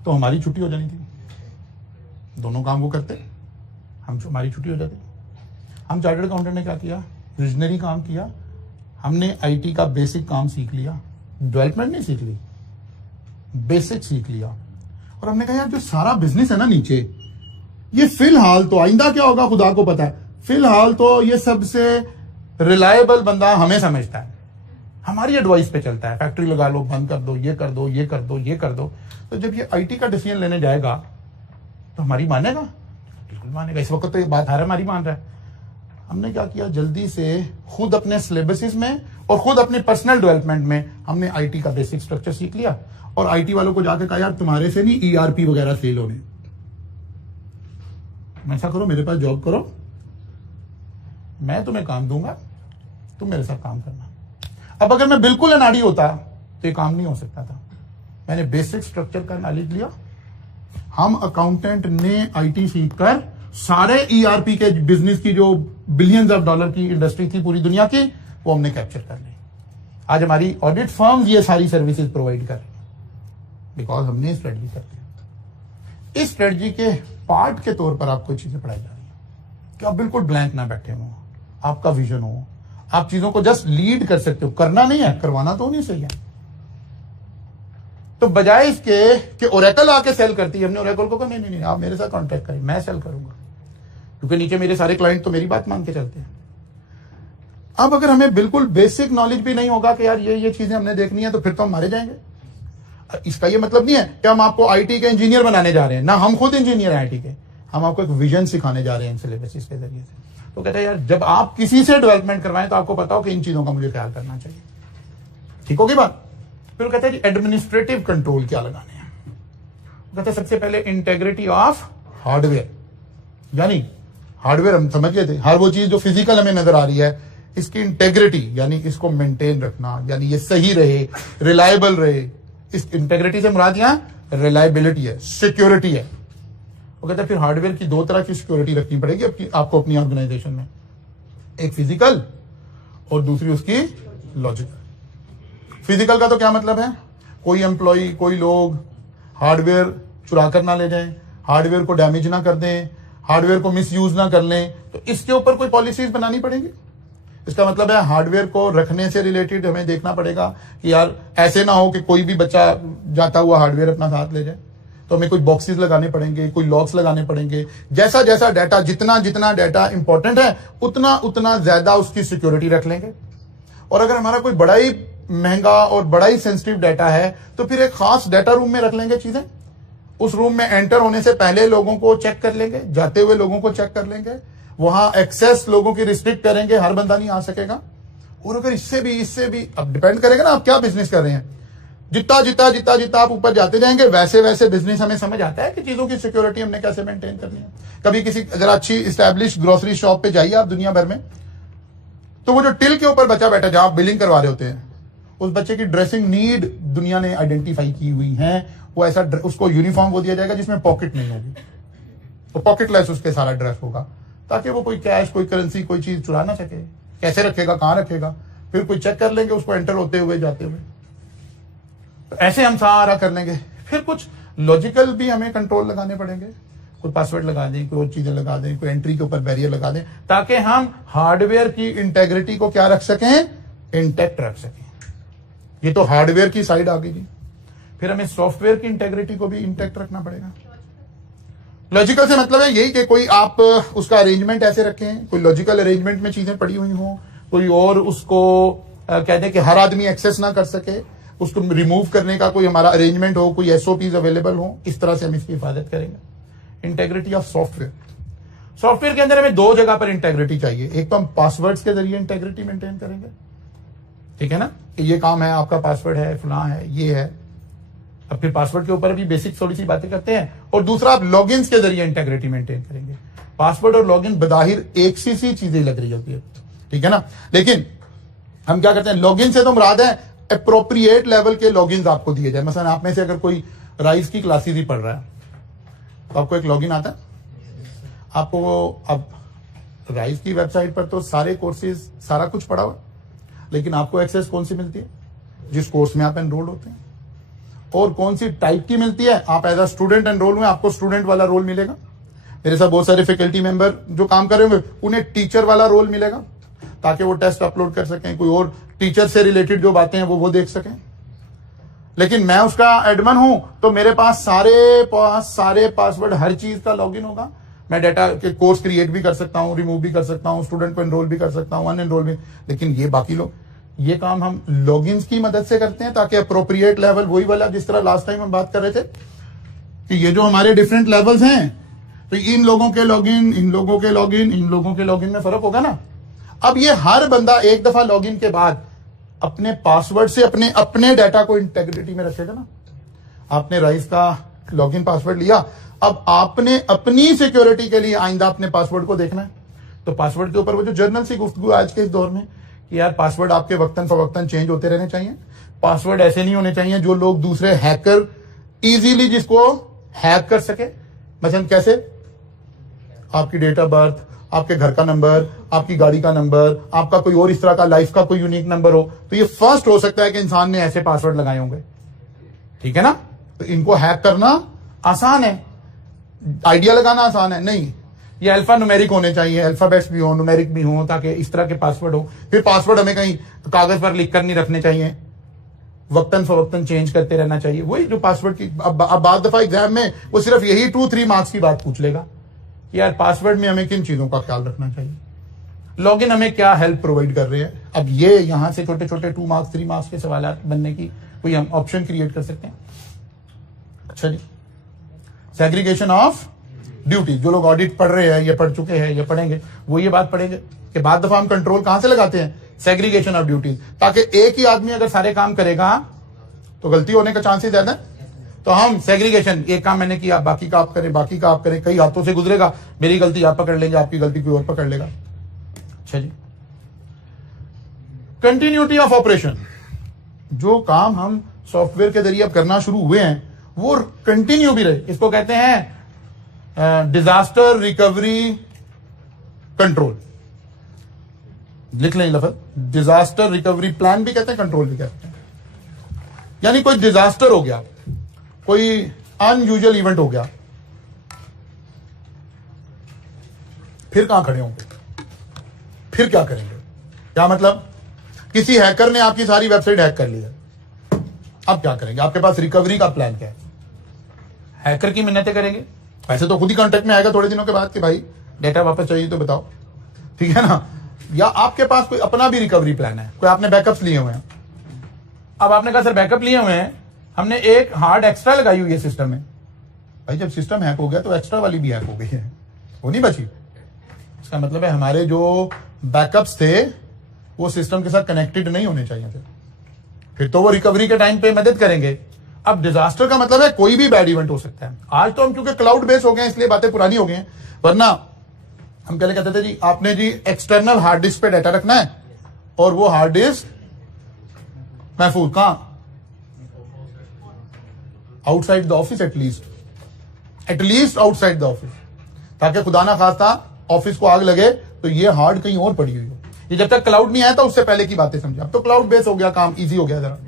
तो हमारी छुट्टी हो जानी थी, दोनों काम वो करते, हमारी छुट्टी हो जाती। हम चार्टर्ड अकाउंटेंट ने क्या किया, विजनरी काम किया, हमने आईटी का बेसिक काम सीख लिया, डेवलपमेंट नहीं सीख ली, बेसिक सीख लिया। और हमने कहा यार जो सारा बिजनेस है ना नीचे, ये फिलहाल तो, आइंदा क्या होगा खुदा को पता है, फिलहाल तो ये सबसे रिलायबल बंदा हमें समझता है, हमारी एडवाइस पे चलता है, फैक्ट्री लगा लो, बंद कर दो, ये कर दो, ये कर दो, ये कर दो। तो जब ये आईटी का डिसीजन लेने जाएगा तो हमारी मानेगा? बिल्कुल मानेगा। इस वक्त तो ये बात हमारी मान रहा है। हमने क्या किया, जल्दी से खुद अपने सिलेबसिस में और खुद अपने पर्सनल डेवलपमेंट में हमने आईटी का बेसिक स्ट्रक्चर सीख लिया और आईटी वालों को जाकर कहा यार तुम्हारे से नहीं ईआरपी वगैरह फेल होने, ऐसा करो, मेरे पास जॉब करो, मैं तुम्हें काम दूंगा, तुम मेरे साथ काम करना। अब अगर मैं बिल्कुल अनाड़ी होता तो ये काम नहीं हो सकता था। मैंने बेसिक स्ट्रक्चर का नॉलेज लिया, हम अकाउंटेंट ने आईटी सीखकर सारे ईआरपी के बिजनेस की जो बिलियंस ऑफ डॉलर की इंडस्ट्री थी पूरी दुनिया की, वो हमने कैप्चर कर ली। आज हमारी ऑडिट फर्म्स ये सारी सर्विसेज प्रोवाइड कर रही है बिकॉज हमने स्ट्रेटजी कर ली। इस स्ट्रेटजी के पार्ट के तौर पर आपको चीजें पढ़ाई जा रही है कि आप बिल्कुल ब्लैंक ना बैठे हो, आपका विजन हो, आप चीजों को जस्ट लीड कर सकते हो, करना नहीं है, करवाना तो नहीं सही है। तो बजाय इसके कि ओरेकल आके सेल करती है, हमने ओरेकल को कहा नहीं आप मेरे साथ कॉन्टेक्ट करें, मैं सेल करूंगा, क्योंकि नीचे मेरे सारे क्लाइंट तो मेरी बात मान के चलते हैं। अब अगर हमें बिल्कुल बेसिक नॉलेज भी नहीं होगा कि यार ये चीजें हमने देखनी है, तो फिर तो हम मारे जाएंगे। इसका ये मतलब नहीं है कि हम आपको आईटी के इंजीनियर बनाने जा रहे हैं, ना हम खुद इंजीनियर हैं आईटी के, हम आपको एक विजन सिखाने जा रहे हैं इन सिलेबस के जरिए से। तो कहते हैं यार जब आप किसी से डेवलपमेंट करवाएं तो आपको पता हो कि इन चीजों का मुझे ख्याल करना चाहिए। ठीक होगी बात? फिर कहते हैं एडमिनिस्ट्रेटिव कंट्रोल क्या लगाने हैं। कहते हैं सबसे पहले इंटेग्रिटी ऑफ हार्डवेयर, यानी हार्डवेयर हम समझ गए थे, हर वो चीज जो फिजिकल हमें नजर आ रही है, इसकी इंटेग्रिटी यानी इसको मेंटेन रखना, यानी ये सही रहे, रिलायबल रहे। इस इंटेग्रिटी से मुराद यहां रिलायबिलिटी है, सिक्योरिटी है। वो कहते हैं फिर हार्डवेयर की दो तरह की सिक्योरिटी रखनी पड़ेगी आपको अपनी ऑर्गेनाइजेशन में, एक फिजिकल और दूसरी उसकी लॉजिकल। फिजिकल का तो क्या मतलब है, कोई एम्प्लॉय, कोई लोग हार्डवेयर चुरा कर ना ले जाएं, हार्डवेयर को डैमेज ना कर दें, हार्डवेयर को मिसयूज ना कर लें, तो इसके ऊपर कोई पॉलिसीज बनानी पड़ेगी। इसका मतलब है हार्डवेयर को रखने से रिलेटेड हमें देखना पड़ेगा कि यार ऐसे ना हो कि कोई भी बच्चा जाता हुआ हार्डवेयर अपना साथ ले जाए, तो हमें कोई बॉक्सेस लगाने पड़ेंगे, कोई लॉक्स लगाने पड़ेंगे। जैसा जैसा डाटा, जितना जितना डाटा इंपॉर्टेंट है उतना उतना ज्यादा उसकी सिक्योरिटी रख लेंगे। और अगर हमारा कोई बड़ा ही महंगा और बड़ा ही सेंसिटिव डाटा है तो फिर एक खास डाटा रूम में रख लेंगे चीजें। उस रूम में एंटर होने से पहले लोगों को चेक कर लेंगे, जाते हुए लोगों को चेक कर लेंगे, वहां एक्सेस लोगों की रिस्ट्रिक्ट करेंगे, हर बंदा नहीं आ सकेगा। और अगर इससे भी अब डिपेंड करेगा ना आप क्या बिजनेस कर रहे हैं, जितना जितना जितना जितना आप ऊपर जाते जाएंगे वैसे वैसे बिजनेस हमें समझ आता है कि चीजों की सिक्योरिटी हमने कैसे मेंटेन करनी है। कभी किसी अगर अच्छी इस्टेब्लिश ग्रोसरी शॉप पे जाइए आप दुनिया भर में, तो वो जो टिल के ऊपर बच्चा बैठा जहां आप बिलिंग करवा रहे होते हैं, उस बच्चे की ड्रेसिंग नीड दुनिया ने आइडेंटिफाई की हुई है। वो ऐसा उसको यूनिफॉर्म वो दिया जाएगा जिसमें पॉकेट नहीं होगी, तो पॉकेटलेस उसके सारा ड्रेस होगा, ताकि वो कोई कैश, कोई करेंसी, कोई चीज चुरा ना सके। कैसे रखेगा, कहां रखेगा, फिर कोई चेक कर लेंगे उसको एंटर होते हुए जाते हुए। तो ऐसे हम सारा कर लेंगे। फिर कुछ लॉजिकल भी हमें कंट्रोल लगाने पड़ेंगे, कोई पासवर्ड लगा दें, कोई और चीजें लगा दें, कोई एंट्री के ऊपर बैरियर लगा दें, ताकि हम हार्डवेयर की इंटेग्रिटी को क्या रख सकें, इंटैक्ट रख सकें। ये तो हार्डवेयर की साइड आ गई जी। फिर हमें सॉफ्टवेयर की इंटेग्रिटी को भी इंटैक्ट रखना पड़ेगा। लॉजिकल से मतलब है यही कि कोई आप उसका अरेंजमेंट ऐसे रखें, कोई लॉजिकल अरेंजमेंट में चीजें पड़ी हुई हों, कोई और उसको कह दें कि हर आदमी एक्सेस ना कर सके, उसको रिमूव करने का कोई हमारा अरेंजमेंट हो, कोई एसओपीज अवेलेबल हो, इस तरह से हम इसकी हिफाजत करेंगे। इंटेग्रिटी ऑफ सॉफ्टवेयर, सॉफ्टवेयर के अंदर हमें दो जगह पर इंटेग्रिटी चाहिए। एक तो हम पासवर्ड्स के जरिए इंटेग्रिटी मेंटेन करेंगे, ठीक है ना, कि ये काम है, आपका पासवर्ड है, फलां है, ये है। अब फिर पासवर्ड के ऊपर भी बेसिक थोड़ी सी बातें करते हैं। और दूसरा आप लॉगिन्स के जरिए इंटेग्रिटी मेंटेन करेंगे। पासवर्ड और लॉगिन बदाहिर एक सी चीजें लग रही होती है, ठीक है ना, लेकिन हम क्या करते हैं, लॉगिन से तो मुराद है अप्रोप्रिएट लेवल के लॉगिन्स आपको दिए जाए। मसलन आप में से अगर कोई राइज की क्लासेस ही पढ़ रहा है तो आपको एक लॉगिन आता है, आपको वो, अब राइज की वेबसाइट पर तो सारे कोर्सेज सारा कुछ पढ़ा हुआ, लेकिन आपको एक्सेस कौन सी मिलती है, जिस कोर्स में आप एनरोल्ड होते हैं। और कौन सी टाइप की मिलती है। आप एज अ स्टूडेंट एनरोल हुए, आपको स्टूडेंट वाला रोल मिलेगा। मेरे साथ बहुत सारे फैकल्टी मेंबर जो काम कर रहे होंगे उन्हें टीचर वाला रोल मिलेगा, ताकि वो टेस्ट अपलोड कर सकें, कोई और टीचर से रिलेटेड जो बातें हैं वो देख सकें। लेकिन मैं उसका एडमिन हूं तो मेरे पास सारे पासवर्ड, हर चीज का लॉगिन होगा। मैं डेटा के कोर्स क्रिएट भी कर सकता हूं, रिमूव भी कर सकता हूं, स्टूडेंट को एनरोल भी कर सकता हूं, अनएनरोल भी। लेकिन ये बाकी लोग, ये काम हम लॉगिन्स की मदद से करते हैं, ताकि अप्रोप्रिएट लेवल, वही वाला जिस तरह लास्ट टाइम हम बात कर रहे थे कि ये जो हमारे डिफरेंट लेवल्स हैं, तो इन लोगों के लॉगिन, इन लोगों के लॉगिन, इन लोगों के लॉगिन में फर्क होगा ना। अब ये हर बंदा एक दफा लॉगिन के बाद अपने पासवर्ड से अपने डाटा को इंटेग्रिटी में रखेगा ना। आपने राइस का लॉगिन पासवर्ड लिया, अब आपने अपनी सिक्योरिटी के लिए आइंदा अपने पासवर्ड को देखना है। तो पासवर्ड के ऊपर वो जो जर्नल सी गुफ्तगू आज के इस दौर में कि यार पासवर्ड आपके वक्तन फवक्तन चेंज होते रहने चाहिए। पासवर्ड ऐसे नहीं होने चाहिए जो लोग दूसरे हैकर इजीली जिसको हैक कर सके। मतलब कैसे? आपकी डेट ऑफ बर्थ, आपके घर का नंबर, आपकी गाड़ी का नंबर, आपका कोई और इस तरह का लाइफ का कोई यूनिक नंबर हो, तो ये फर्स्ट हो सकता है कि इंसान ने ऐसे पासवर्ड लगाए होंगे। ठीक है ना? तो इनको हैक करना आसान है, आइडिया लगाना आसान है नहीं। ये अल्फा न्यूमेरिक होने चाहिए, अल्फाबेट्स भी हो, न्यूमेरिक भी हो, ताकि इस तरह के पासवर्ड हो। फिर पासवर्ड हमें कहीं कागज पर लिख कर नहीं रखने चाहिए, वक्तन फवक्तन चेंज करते रहना चाहिए। वही जो पासवर्ड की अब बाद दफा एग्जाम में वो सिर्फ यही 2-3 मार्क्स की बात पूछ लेगा, यार पासवर्ड में हमें किन चीजों का ख्याल रखना चाहिए, लॉगिन हमें क्या हेल्प प्रोवाइड कर रहे हैं। अब ये यहां से छोटे छोटे 2 मार्क्स 3 मार्क्स के सवाल बनने की कोई हम ऑप्शन क्रिएट कर सकते हैं। अच्छा जी, सेग्रीगेशन ऑफ ड्यूटी, जो लोग ऑडिट पढ़ रहे हैं या पढ़ चुके हैं या पढ़ेंगे वो ये बात पढ़ेंगे कि बाद दफा हम कंट्रोल कहां से लगाते हैं, सेग्रीगेशन ऑफ ड्यूटीज, ताकि एक ही आदमी अगर सारे काम करेगा तो गलती होने का चांसेस ज्यादा है। तो हम सेग्रीगेशन, एक काम मैंने किया बाकी का आप करें, बाकी का आप करें, कई हाथों से गुजरेगा, मेरी गलती आप पकड़ लेंगे, आपकी गलती कोई और पकड़ लेगा। अच्छा जी, कंटिन्यूटी ऑफ ऑपरेशन, जो काम हम सॉफ्टवेयर के जरिए अब करना शुरू हुए हैं वो कंटिन्यू भी रहे। इसको कहते हैं डिजास्टर रिकवरी कंट्रोल, लिख लें लफ्ज, डिजास्टर रिकवरी प्लान भी कहते हैं, कंट्रोल भी कहते हैं। यानी कोई डिजास्टर हो गया, कोई अनयूजुअल इवेंट हो गया, फिर कहां खड़े होंगे, फिर क्या करेंगे? क्या मतलब, किसी हैकर ने आपकी सारी वेबसाइट हैक कर ली है, अब क्या करेंगे? आपके पास रिकवरी का प्लान क्या है? हैकर की मिन्नतें करेंगे? वैसे तो खुद ही कांटेक्ट में आएगा थोड़े दिनों के बाद कि भाई डेटा वापस चाहिए तो बताओ, ठीक है ना। या आपके पास कोई अपना भी रिकवरी प्लान है, कोई आपने बैकअप्स लिए हुए हैं। अब आपने कहा सर बैकअप लिए हुए हैं, हमने एक हार्ड एक्स्ट्रा लगाई हुई है सिस्टम में। भाई जब सिस्टम हैक हो गया तो एक्स्ट्रा वाली भी हैक हो गई है, वो नहीं बची। इसका मतलब है हमारे जो बैकअप्स थे वो सिस्टम के साथ कनेक्टेड नहीं होने चाहिए थे, फिर तो वो रिकवरी के टाइम पे मदद करेंगे। अब डिजास्टर का मतलब है कोई भी बैड इवेंट हो सकता है। आज तो हम क्योंकि क्लाउड बेस हो गए इसलिए बातें पुरानी हो गई हैं, वरना हम पहले कहते थे जी आपने जी एक्सटर्नल हार्ड डिस्क पे डाटा रखना है और वो हार्ड डिस्क महफूज कहां, outside the office, at least outside the office, ताकि खुदा ना खास्ता ऑफिस को आग लगे तो ये हार्ड कहीं और पड़ी हुई हो। ये जब तक क्लाउड नहीं आया था उससे पहले की बातें समझे, अब तो क्लाउड बेस हो गया, काम इजी हो गया जरा।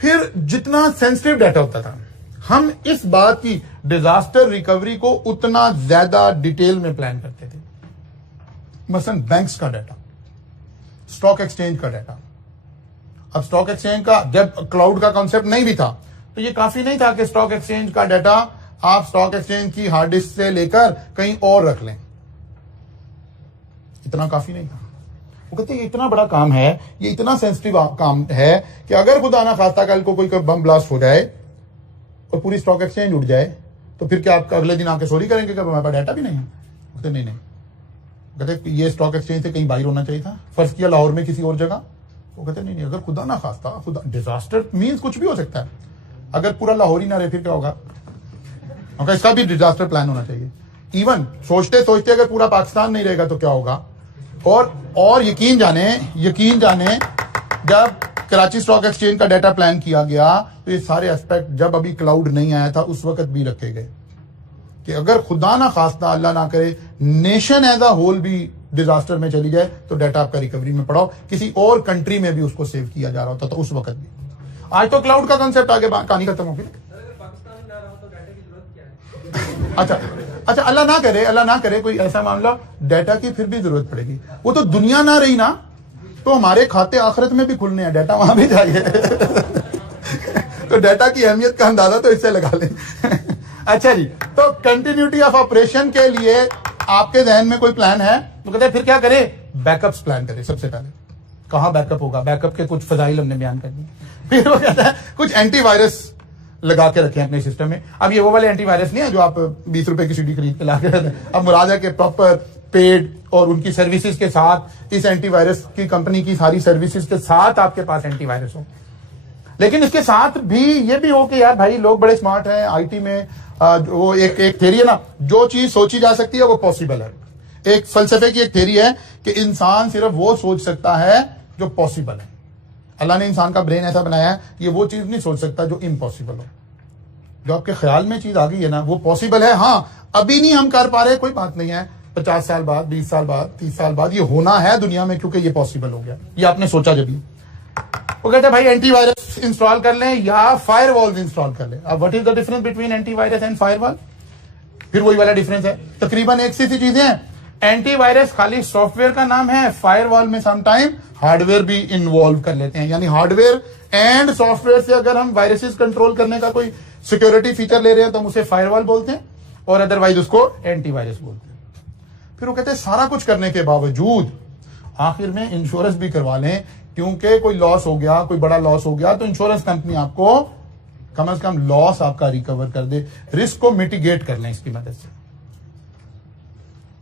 फिर जितना सेंसिटिव डाटा होता था, हम इस बात की डिजास्टर रिकवरी को उतना ज्यादा डिटेल में प्लान करते थे। मसलन बैंक्स का डाटा, स्टॉक एक्सचेंज का डाटा। अब स्टॉक एक्सचेंज का जब क्लाउड का कॉन्सेप्ट नहीं भी था तो ये काफी नहीं था कि स्टॉक एक्सचेंज का डाटा आप स्टॉक एक्सचेंज की हार्ड डिस्क से लेकर कहीं और रख लें, इतना काफी नहीं था। वो कहते हैं इतना बड़ा काम है, ये इतना सेंसिटिव काम है कि अगर खुदा ना खास्ता कल को कोई बम ब्लास्ट हो जाए और पूरी स्टॉक एक्सचेंज उड़ जाए तो फिर क्या आप अगले दिन आके सॉरी करेंगे कि हमारे पास डाटा भी नहीं है? कहते नहीं, कहते ये स्टॉक एक्सचेंज से कहीं बाहर होना चाहिए था, फर्ज किया लाहौर में किसी और जगह। वो कहते नहीं, अगर खुदा ना खास्ता, खुदा डिजास्टर मीन्स कुछ भी हो सकता है, अगर पूरा लाहौर ही ना रहे फिर क्या होगा? okay, इसका भी डिजास्टर प्लान होना चाहिए। इवन सोचते सोचते अगर पूरा पाकिस्तान नहीं रहेगा तो क्या होगा? और यकीन जाने जब कराची स्टॉक एक्सचेंज का डाटा प्लान किया गया तो ये सारे एस्पेक्ट जब अभी क्लाउड नहीं आया था उस वक्त भी रखे गए कि अगर खुदा ना खास्ता अल्लाह ना करे नेशन एज अ होल भी डिजास्टर में चली जाए तो डाटा आपका रिकवरी में पड़ा हो, किसी और कंट्री में भी उसको सेव किया जा रहा होता तो उस वक्त भी। आज तो क्लाउड का कंसेप्ट आगे कहानी खत्म हो गई। अच्छा अच्छा, अल्लाह ना करे कोई ऐसा मामला, डाटा की फिर भी जरूरत पड़ेगी। वो तो दुनिया ना रही ना, तो हमारे खाते आखिरत में भी खुलने हैं, डाटा वहां भी जाइए। तो डाटा की अहमियत का अंदाजा तो इससे लगा लें। अच्छा जी, तो कंटिन्यूटी ऑफ ऑपरेशन के लिए आपके जहन में कोई प्लान है? तो कहते हैं फिर क्या करे, बैकअप्स प्लान करे। सबसे पहले कहां बैकअप होगा, बैकअप के कुछ फजाइल हमने बयान कर दिए। फिर वो कहता है कुछ एंटीवायरस लगा के रखें अपने सिस्टम में। अब ये वो वाले एंटीवायरस नहीं है जो आप 20 रुपए की सीडी खरीद के ला के रखते हैं। अब मुराद है कि प्रॉपर पेड और उनकी सर्विसेज के साथ, इस एंटीवायरस की कंपनी की सारी सर्विसेज के साथ आपके पास एंटीवायरस हो। लेकिन इसके साथ भी ये भी हो कि यार भाई लोग बड़े स्मार्ट हैं आईटी में, वो एक थ्योरी है ना, जो चीज सोची जा सकती है वो पॉसिबल है। एक फलसफे की एक थ्योरी है कि इंसान सिर्फ वो सोच सकता है जो पॉसिबल है। अल्लाह ने इंसान का ब्रेन ऐसा बनाया है, ये वो चीज नहीं सोच सकता जो इम्पॉसिबल हो। जो आपके ख्याल में चीज आ गई है ना, वो पॉसिबल है। हाँ, अभी नहीं हम कर पा रहे, कोई बात नहीं है, 50 साल बाद, 20 साल बाद, 30 साल बाद ये होना है दुनिया में, क्योंकि ये पॉसिबल हो गया। ये आपने सोचा जब वो कहते हैं भाई एंटीवायरस इंस्टॉल कर लें या फायरवॉल्स इंस्टॉल कर लें। अब what is the difference between antivirus and firewall? फिर वही वाला डिफरेंस है, तकरीबन एक सी चीजें हैं। एंटीवायरस खाली सॉफ्टवेयर का नाम है, फायरवॉल में समटाइम हार्डवेयर भी इन्वॉल्व कर लेते हैं। यानी हार्डवेयर एंड सॉफ्टवेयर से अगर हम वायरसेस कंट्रोल करने का कोई सिक्योरिटी फीचर ले रहे हैं तो हम उसे फायरवॉल बोलते हैं, और अदरवाइज उसको एंटीवायरस बोलते हैं। फिर वो कहते हैं सारा कुछ करने के बावजूद आखिर में इंश्योरेंस भी करवा लें, क्योंकि कोई लॉस हो गया, कोई बड़ा लॉस हो गया तो इंश्योरेंस कंपनी आपको कम से कम लॉस आपका रिकवर कर दे, रिस्क को मिटिगेट कर लें इसकी मदद से।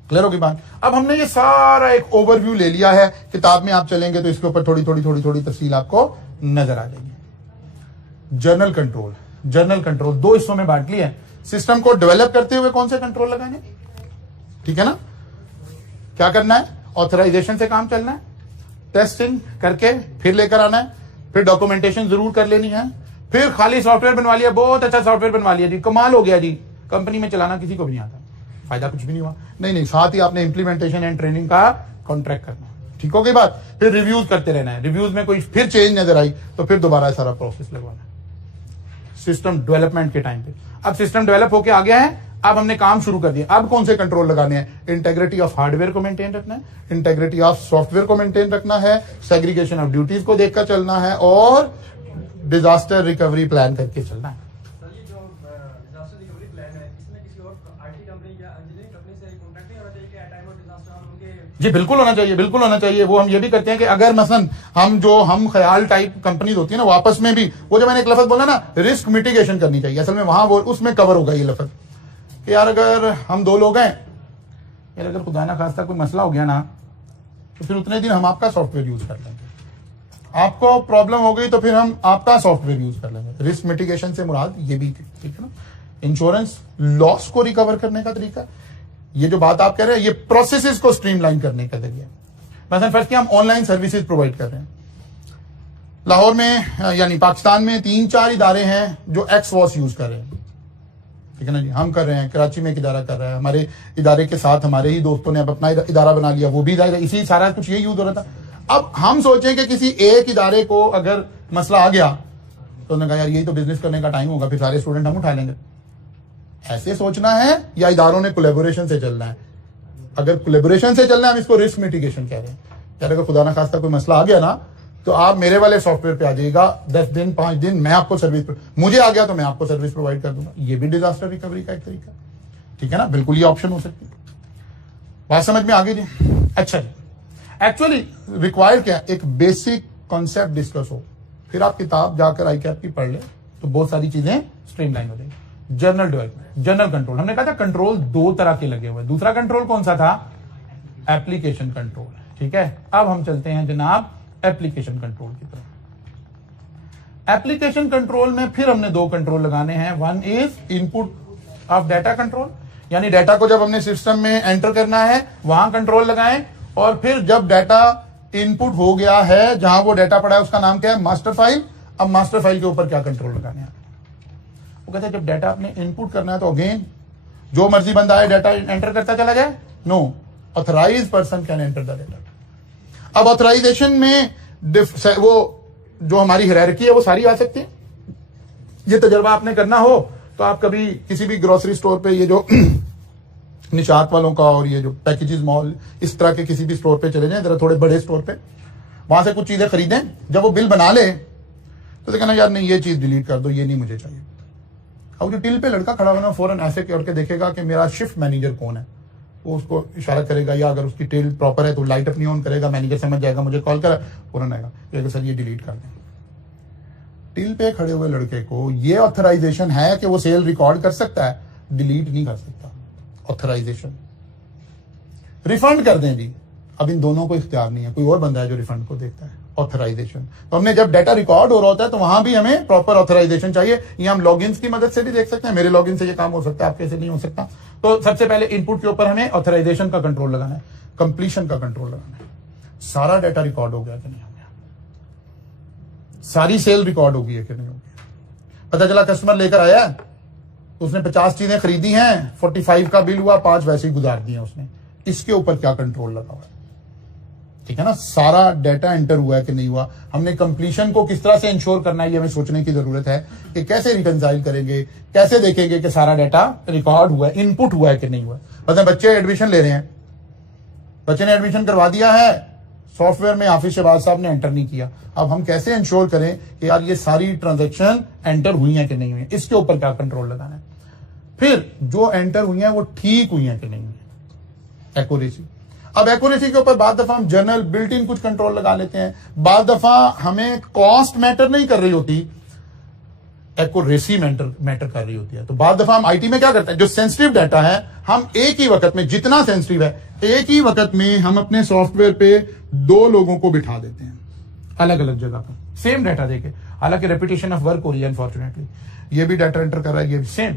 क्लियर होगी बात? अब हमने ये सारा एक ओवरव्यू ले लिया है, किताब में आप चलेंगे तो इसके ऊपर थोड़ी थोड़ी थोड़ी थोड़ी तफसील आपको नजर आ जाएगी। जर्नल कंट्रोल दो हिस्सों में बांट लिया है। सिस्टम को डेवलप करते हुए कौन से कंट्रोल लगाने, ठीक है ना, क्या करना है, ऑथराइजेशन से काम चलना है, टेस्टिंग करके फिर लेकर आना है, फिर डॉक्यूमेंटेशन जरूर कर लेनी है, फिर खाली सॉफ्टवेयर बनवा लिया, बहुत अच्छा सॉफ्टवेयर बनवा लिया जी, कमाल हो गया जी, कंपनी में चलाना किसी को भी नहीं आता, फायदा कुछ भी नहीं हुआ। नहीं, साथ ही आपने इंप्लीमेंटेशन एंड ट्रेनिंग का कॉन्ट्रैक्ट करना, ठीक हो गई बात। फिर रिव्यूज करते रहना है, रिव्यूज में कोई फिर चेंज नजर आई तो फिर दोबारा सारा प्रोसेस लगवाना है सिस्टम डेवलपमेंट के टाइम पे। अब सिस्टम डेवलप होके आ गया है, अब हमने काम शुरू कर दिया। अब कौन से कंट्रोल लगाने हैं? इंटेग्रिटी ऑफ हार्डवेयर को मेंटेन रखना है, इंटेग्रिटी ऑफ सॉफ्टवेयर को मेंटेन रखना है, सेग्रीगेशन ऑफ ड्यूटीज को देखकर चलना है, और डिजास्टर रिकवरी प्लान करके चलना है। जी बिल्कुल होना चाहिए, बिल्कुल होना चाहिए। वो हम ये भी करते हैं कि अगर मसलन हम ख्याल टाइप कंपनीज होती है ना, वापस में भी वो जो मैंने एक लफ्ज बोला ना, रिस्क मिटिगेशन करनी चाहिए, असल में वहां वो उसमें कवर होगा ये लफ्ज कि यार अगर हम दो लोग हैं, यार अगर खुदा ना खास्ता कोई मसला हो गया ना, तो फिर उतने दिन हम आपका सॉफ्टवेयर यूज कर लेंगे, आपको प्रॉब्लम हो गई तो फिर हम आपका सॉफ्टवेयर यूज कर लेंगे। रिस्क मिटिगेशन से मुराद ये भी, ठीक है ना, इंश्योरेंस लॉस को रिकवर करने का तरीका, ये जो बात आप कह रहे हैं ये प्रोसेसेस को स्ट्रीमलाइन करने का जरिए। मतलब फर्स्ट हम ऑनलाइन सर्विसेज प्रोवाइड कर रहे हैं। लाहौर में यानी पाकिस्तान में 3-4 इदारे हैं जो एक्सवॉस यूज कर रहे हैं, ठीक है ना जी, हम कर रहे हैं, कराची में एक इदारा कर रहा है, हमारे इदारे के साथ हमारे ही दोस्तों ने अब अपना इदारा बना लिया, वो भी इदारा, इसी सारा कुछ ये यूज हो रहा था। अब हम सोचें कि किसी एक इदारे को अगर मसला आ गया तो उन्होंने कहा यार यही तो बिजनेस करने का टाइम होगा, फिर सारे स्टूडेंट हम उठा लेंगे। ऐसे सोचना है या इदारों ने कोलैबोरेशन से चलना है? अगर कोलैबोरेशन से चलना है, हम इसको रिस्क मिटिगेशन कह रहे हैं। यार अगर खुदा ना खास्ता कोई मसला आ गया ना, तो आप मेरे वाले सॉफ्टवेयर पे आ जाइएगा, 10 दिन 5 दिन मैं आपको सर्विस, मुझे आ गया तो मैं आपको सर्विस प्रोवाइड कर दूंगा। ये भी डिजास्टर रिकवरी का एक तरीका, ठीक है ना, बिल्कुल ये ऑप्शन हो सकती है। बात समझ में आ गई जी? अच्छा जी, एक्चुअली रिक्वायर्ड क्या, एक बेसिक कॉन्सेप्ट डिस्कस हो, फिर आप किताब जाकर ICAP की पढ़ ले तो बहुत सारी चीजें स्ट्रीमलाइन हो जाएगी। जर्नल डेवलपमेंट, जर्नल कंट्रोल, हमने कहा था कंट्रोल 2 तरह के लगे हुए। दूसरा कंट्रोल कौन सा था? एप्लीकेशन कंट्रोल, ठीक है। अब हम चलते हैं जनाब एप्लीकेशन कंट्रोल की तरफ। एप्लीकेशन कंट्रोल में फिर हमने 2 कंट्रोल लगाने हैं। One is input of data control, यानी डाटा को जब हमने सिस्टम में एंटर करना है वहां कंट्रोल लगाएं, और फिर जब डाटा इनपुट हो गया है, जहां वो डाटा पड़ा है उसका नाम क्या है? Master file. अब मास्टर फाइल के ऊपर क्या कंट्रोल लगाने हैं? वो कहते हैं जब डाटा आपने इनपुट करना है तो अगेन जो मर्जी बंदा है डाटा एंटर करता चला जाए? No, authorised person can enter the data. अब ऑथराइजेशन में वो जो हमारी हायरार्की है वो सारी आ सकती है। ये तजर्बा आपने करना हो तो आप कभी किसी भी ग्रोसरी स्टोर पे, ये जो निशात वालों का और ये जो पैकेजेस मॉल, इस तरह के किसी भी स्टोर पे चले जाएं, जरा थोड़े बड़े स्टोर पे, वहां से कुछ चीजें खरीदें। जब वो बिल बना ले तो कहना यार नहीं, ये चीज डिलीट कर दो, ये नहीं मुझे चाहिए। अब जो टिल पे लड़का खड़ा होना फौरन ऐसे करके देखेगा कि मेरा शिफ्ट मैनेजर कौन है, वो उसको इशारा करेगा, या अगर उसकी टिल प्रॉपर है तो लाइट अपनी ऑन करेगा, मैनेजर समझ जाएगा, मुझे कॉल करा, फौरन आएगा कि सर ये डिलीट कर दें। टिल पे खड़े हुए लड़के को ये ऑथराइजेशन है कि वो सेल रिकॉर्ड कर सकता है, डिलीट नहीं कर सकता। ऑथराइजेशन रिफंड कर दें जी, अब इन दोनों को इख्तियार नहीं है, कोई और बंदा है जो रिफंड को देखता है। ऑथराइजेशन तो हमने जब डाटा रिकॉर्ड हो रहा होता है तो वहां भी हमें प्रॉपर ऑथराइजेशन चाहिए। ये हम लॉगिन की मदद से भी देख सकते हैं, मेरे लॉगिन से ये काम हो सकता है, आपके से नहीं हो सकता। तो सबसे पहले इनपुट के ऊपर हमें ऑथराइजेशन का कंट्रोल लगाना है, कंप्लीशन का कंट्रोल लगाना है। सारा डाटा रिकॉर्ड हो गया कि नहीं हो गया, सारी सेल रिकॉर्ड हो गई है कि नहीं हो गया। पता चला कस्टमर लेकर आया, उसने 50 चीजें खरीदी हैं, 45 का बिल हुआ, 5 वैसे ही गुजार दिए उसने। इसके ऊपर क्या कंट्रोल लगा हुआ है, ठीक है ना। सारा डाटा एंटर हुआ है कि नहीं हुआ, हमने कंप्लीशन को किस तरह से इंश्योर करना है, ये हमें सोचने की जरूरत है कि कैसे रिकंसाइल करेंगे, कैसे देखेंगे कि सारा डाटा रिकॉर्ड हुआ है, इनपुट हुआ है कि नहीं हुआ। मतलब बच्चे एडमिशन ले रहे हैं, बच्चे ने एडमिशन करवा दिया है, सॉफ्टवेयर में हाफिज शहबाज साहब ने एंटर नहीं किया। अब हम कैसे इंश्योर करें कि यार ये सारी ट्रांजैक्शन एंटर हुई है कि नहीं हुई है, इसके ऊपर क्या कंट्रोल लगाना है। फिर जो एंटर हुई है वो ठीक हुई है कि नहीं हुई है, एक्यूरेसी। अब एक्यूरेसी के ऊपर बाद दफा हम जनरल बिल्ट इन कुछ कंट्रोल लगा लेते हैं, बाद दफा हमें कॉस्ट मैटर नहीं कर रही होती, एक्यूरेसी मैटर कर रही होती है। तो बाद दफा हम आईटी में क्या करते हैं, जो सेंसिटिव डाटा है हम एक ही वक्त में, जितना सेंसिटिव है एक ही वक्त में हम अपने सॉफ्टवेयर पे 2 लोगों को बिठा देते हैं अलग अलग जगह पर, सेम डाटा देके। हालांकि रेपिटेशन ऑफ वर्क हो रही है अनफॉर्चुनेटली, ये भी डाटा एंटर कर रहा है, ये भी सेम।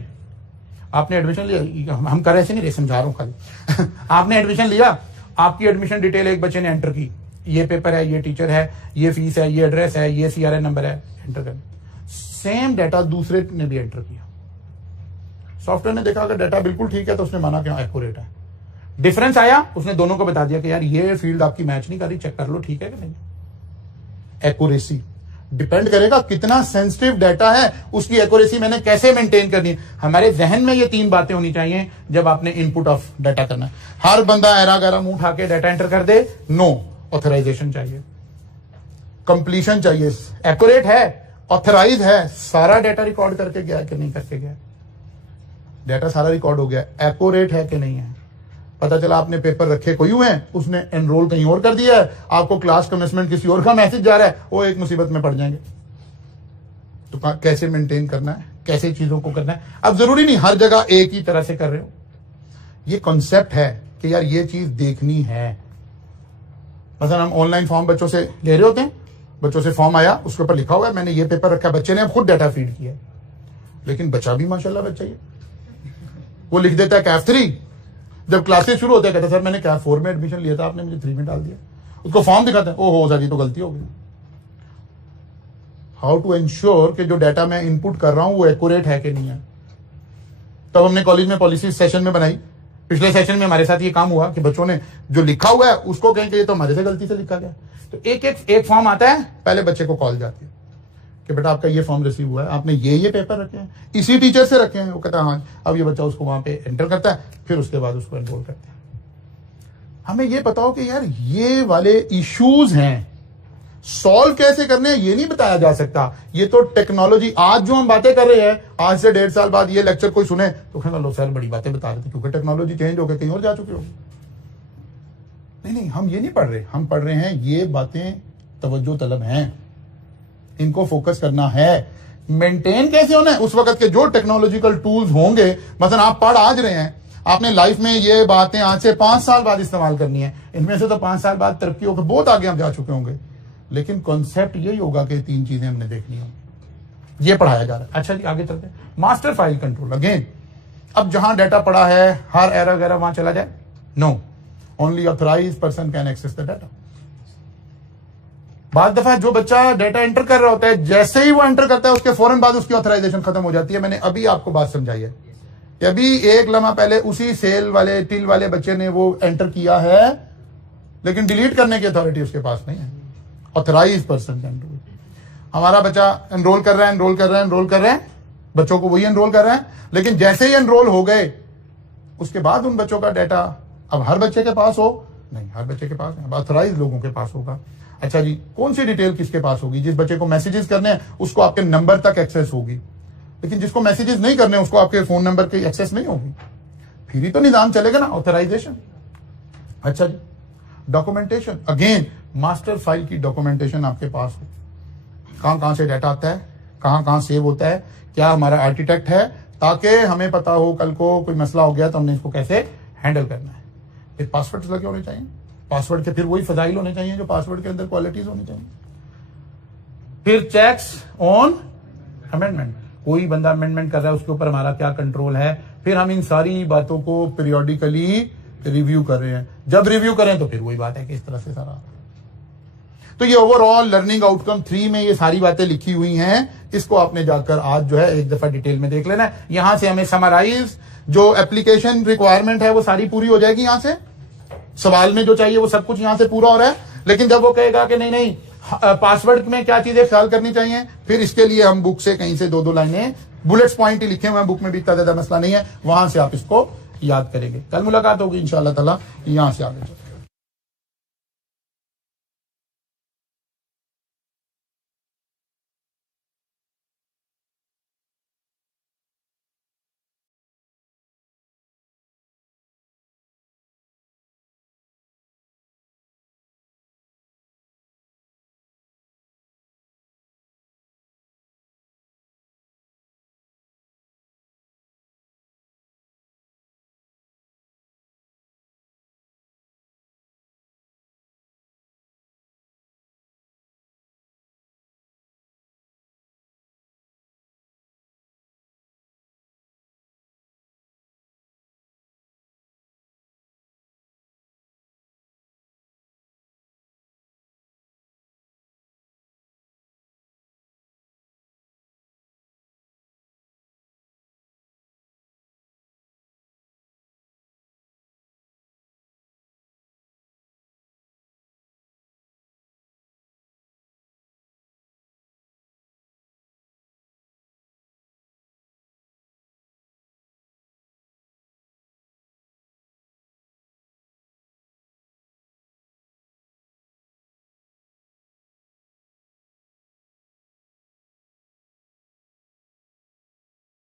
आपने एडमिशन लिया, हम कर ऐसे नहीं रहे, समझा रहा हूं खाली आपने एडमिशन लिया, आपकी एडमिशन डिटेल एक बच्चे ने एंटर की, ये पेपर है, ये टीचर है, ये फीस है, ये एड्रेस है, ये सीआरएन नंबर है, एंटर कर। सेम डाटा दूसरे ने भी एंटर किया, सॉफ्टवेयर ने देखा अगर डाटा बिल्कुल ठीक है तो उसने माना कि एक्यूरेट है। डिफरेंस आया, उसने दोनों को बता दिया कि यार ये फील्ड आपकी मैच नहीं कर रही, चेक कर लो ठीक है कि नहीं। एक्यूरेसी डिपेंड करेगा कितना सेंसिटिव डाटा है, उसकी एक्यूरेसी मैंने कैसे मेंटेन करनी है। हमारे जहन में ये 3 बातें होनी चाहिए जब आपने इनपुट ऑफ डाटा करना है। हर बंदा एरा गैरा मुंह उठा के डाटा एंटर कर दे, नो। ऑथराइजेशन चाहिए, कंप्लीशन चाहिए, एक्यूरेट है, ऑथराइज है, सारा डाटा रिकॉर्ड करके गया कि नहीं करके गया, डाटा सारा रिकॉर्ड हो गया, एक्यूरेट है कि नहीं है। पता चला आपने पेपर रखे कोई हुए हैं, उसने एनरोल कहीं और कर दिया है, आपको क्लास कमेंसमेंट किसी और का मैसेज जा रहा है, वो एक मुसीबत में पड़ जाएंगे। तो कैसे मेंटेन करना है, कैसे चीजों को करना है। अब जरूरी नहीं हर जगह एक ही तरह से कर रहे हो, ये कॉन्सेप्ट है कि यार ये चीज देखनी है। मतलब हम ऑनलाइन फॉर्म बच्चों से ले रहे होते हैं, बच्चों से फॉर्म आया, उसके ऊपर लिखा हुआ है मैंने ये पेपर रखा, बच्चे ने अब खुद डाटा फीड किया, लेकिन बच्चा भी माशाल्लाह बच्चा ही, वो लिख देता है कैफ 3, जब क्लासेस शुरू होते हैं कहता सर मैंने कैफ 4 में एडमिशन लिया था, आपने मुझे 3 में डाल दिया। उसको फॉर्म दिखाते हैं, ओहो सर ये तो गलती हो गई। हाउ टू एंश्योर कि जो डाटा मैं इनपुट कर रहा हूं वो एक्यूरेट है कि नहीं है। तब हमने कॉलेज में पॉलिसी सेशन में बनाई, पिछले सेशन में हमारे साथ ये काम हुआ कि बच्चों ने जो लिखा हुआ है उसको कहें कि ये तो हमारे से गलती से लिखा गया। तो एक फॉर्म आता है, पहले बच्चे को कॉल जाती है कि बेटा आपका ये फॉर्म रिसीव हुआ है, आपने ये पेपर रखे हैं, इसी टीचर से रखे हैं। वो कहता है हाँ। अब ये बच्चा उसको वहां पे एंटर करता है, फिर उसके बाद उसको एनरोल करते हैं। हमें ये बताओ कि यार ये वाले इश्यूज हैं, सॉल्व कैसे करने हैं ये नहीं बताया जा सकता। ये तो टेक्नोलॉजी, आज जो हम बातें कर रहे हैं, आज से 1.5 साल बाद ये लेक्चर कोई सुने तो कहना लो सर बड़ी बातें बता रहे थे, क्योंकि टेक्नोलॉजी चेंज होकर कहीं और जा चुकी होगी। नहीं, हम ये नहीं पढ़ रहे, हम पढ़ रहे हैं ये बातें तवज्जो तलब हैं, इनको फोकस करना है। मेंटेन कैसे होना है, उस वक्त के जो टेक्नोलॉजिकल टूल्स होंगे, मतलब आप पढ़ आज रहे हैं, आपने लाइफ में ये बातें आज से 5 साल बाद इस्तेमाल करनी है। इनमें से तो 5 साल बाद तरक्की होकर बहुत आगे हम जा चुके होंगे, लेकिन कॉन्सेप्ट यही होगा कि 3 चीजें हमने देखनी होंगी। ये पढ़ाया जा रहा है। अच्छा जी आगे चलते हैं। मास्टर फाइल कंट्रोल अगेन, अब जहां डाटा पड़ा है हर एरर वगैरह वहां चला जाए, no, only authorised person can access the data. बाद दफा जो बच्चा डाटा एंटर कर रहा होता है, जैसे ही वो एंटर करता है उसके फौरन बाद उसकी ऑथराइजेशन खत्म हो जाती है। मैंने अभी आपको बात समझाई है कि अभी एक लम्हा पहले उसी सेल वाले टिल वाले बच्चे ने वो एंटर किया है, लेकिन डिलीट करने की अथॉरिटी उसके पास नहीं है। Authorised person can do it. हमारा बच्चा एनरोल कर रहा है, बच्चों को वही एनरोल कर रहे हैं, लेकिन जैसे ही एनरोल हो गए उसके बाद उन बच्चों का डाटा अब हर बच्चे के पास हो नहीं, हर बच्चे के पास नहीं, ऑथराइज लोगों के पास होगा। अच्छा जी, कौन सी डिटेल किसके पास होगी? जिस बच्चे को मैसेजेस करने हैं उसको आपके नंबर तक एक्सेस होगी, लेकिन जिसको मैसेजेस नहीं करने उसको आपके फोन नंबर की एक्सेस नहीं होगी। फिर ही तो निजाम चलेगा ना, ऑथराइजेशन। अच्छा जी, डॉक्यूमेंटेशन, अगेन मास्टर फाइल की डॉक्यूमेंटेशन आपके पास हो, कहां कहां से डाटा आता है, कहां कहां सेव होता है, क्या हमारा आर्किटेक्ट है, ताकि हमें पता हो कल को कोई मसला हो गया तो हमने इसको कैसे हैंडल करना है। फिर पासवर्ड लगे होने चाहिए, पासवर्ड के फिर वही फजाइल होने चाहिए जो पासवर्ड के अंदर क्वालिटीज होनी चाहिए। फिर चेक्स ऑन अमेंडमेंट, कोई बंदा अमेंडमेंट कर रहा है उसके ऊपर हमारा क्या कंट्रोल है, फिर हम इन सारी बातों को पीरियोडिकली रिव्यू कर रहे हैं। जब रिव्यू करें तो फिर वही बात है कि इस तरह से सारा। तो ये ओवरऑल लर्निंग आउटकम 3 में ये सारी बातें लिखी हुई हैं, इसको आपने जाकर आज जो है एक दफा डिटेल में देख लेना है। यहां से हमें समराइज जो एप्लीकेशन रिक्वायरमेंट है वो सारी पूरी हो जाएगी। यहां से सवाल में जो चाहिए वो सब कुछ यहां से पूरा हो रहा है, लेकिन जब वो कहेगा कि नहीं पासवर्ड में क्या चीजें ख्याल करनी चाहिए, फिर इसके लिए हम बुक से कहीं से 2-2 लाइनें बुलेट्स पॉइंट ही लिखे हुए हैं, बुक में भी इतना ज्यादा मसला नहीं है, वहां से आप इसको याद करेंगे। कल मुलाकात होगी इंशाअल्लाह ताला, यहां से आगे चलते हैं।